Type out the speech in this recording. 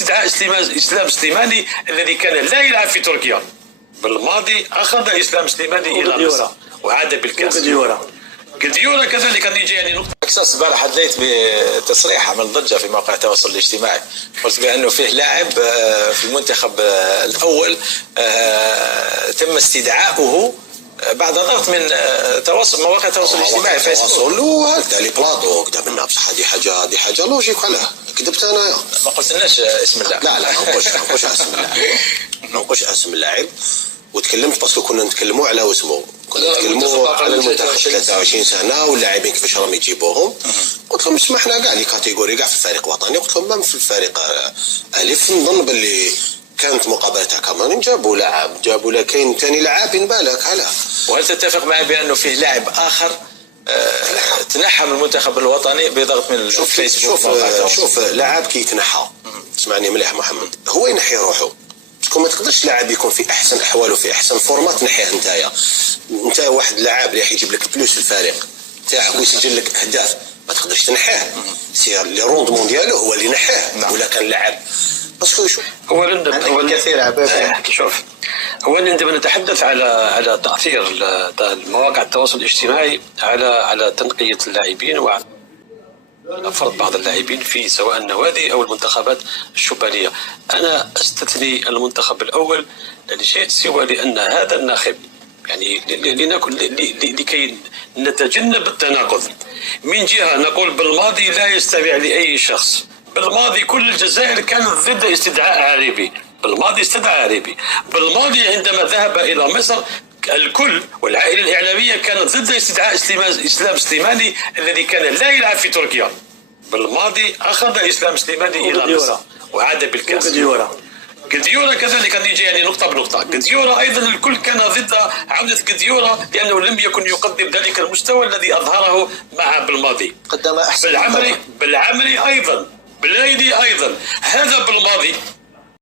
استدعاء اسلام سليماني الذي كان لا يلعب في تركيا بالماضي، اخذ اسلام سليماني الى مصر وعاد بالكاس. قديورة كذلك نيجي يعني نقطة. اكساس البارح ادليت بتصريح عمل ضجة في مواقع التواصل الاجتماعي، قلت بانه فيه لاعب في المنتخب الاول تم استدعاؤه بعد ضغط من مواقع التواصل الاجتماعي فيسبوك وهكذا لي بلاطو كذا منا بصح هذه حاجه لوجيك. علاه كذبت انايا؟ ما قلتلناش اسم اللاعب. لا ما نقولش اسم اللاعب، ما نقولش اسم اللاعب. وتكلمت باسكو كنا نتكلموا على اسمه، كنا نتكلموا على المنتخب 23 سنه واللاعبين كيفاش راهم يجيبوهم. قلت لهم اسمح لنا كاع لي كاتيجوري كاع في الفريق الوطني، قلت لهم ما في الفريق الف نظن باللي كانت مقابلتها كمان جابوا لاعب، جابوا لا كاين ثاني لاعبين بالك على. وهل تتفق معي بانه فيه لاعب اخر تنحى من المنتخب الوطني بضغط من الفيسبوك؟ شوف لاعب كي يتنحى، اسمعني مليح محمد، هو ينحي روحه. ما تقدرش لاعب يكون في احسن احواله في احسن فورمات تنحيه نتايا. انت واحد لاعب اللي راح يجيب لك بلوس في الفريق تاعك ويسجل لك اهداف، ما تقدرش تنحيه. سي لي روندمون ديالو هو اللي نحاه ولا كان لاعب. باسكو شوف اولا كثير عباد. شوف اولا عندما نتحدث على تاثير مواقع التواصل الاجتماعي على تنقيه اللاعبين وعلى فرض بعض اللاعبين في سواء النوادي او المنتخبات الشبانيه، انا استثني المنتخب الاول لشيء سوى لان هذا الناخب يعني لكي نتجنب التناقض. من جهه نقول بالماضي لا يستمع لاي شخص، بالماضي كل الجزائر كانت ضد استدعاء عريبي، بالماضي استدعى عريبي، بالماضي عندما ذهب الى مصر الكل والعائله الاعلاميه كانت ضد استدعاء اسلام سليماني الذي كان لا يلعب في تركيا، بالماضي اخذ اسلام سليماني الى مصر وعاد بالكاس. قديورة كذلك نيجي يعني نقطة بنقطة. قديورة أيضا الكل كان ضد عودة قديورة لأنه لم يكن يقدم ذلك المستوى الذي أظهره مع بالماضي. قدم أحسن. بالعمري أيضا، بالأيدي أيضا، هذا بالماضي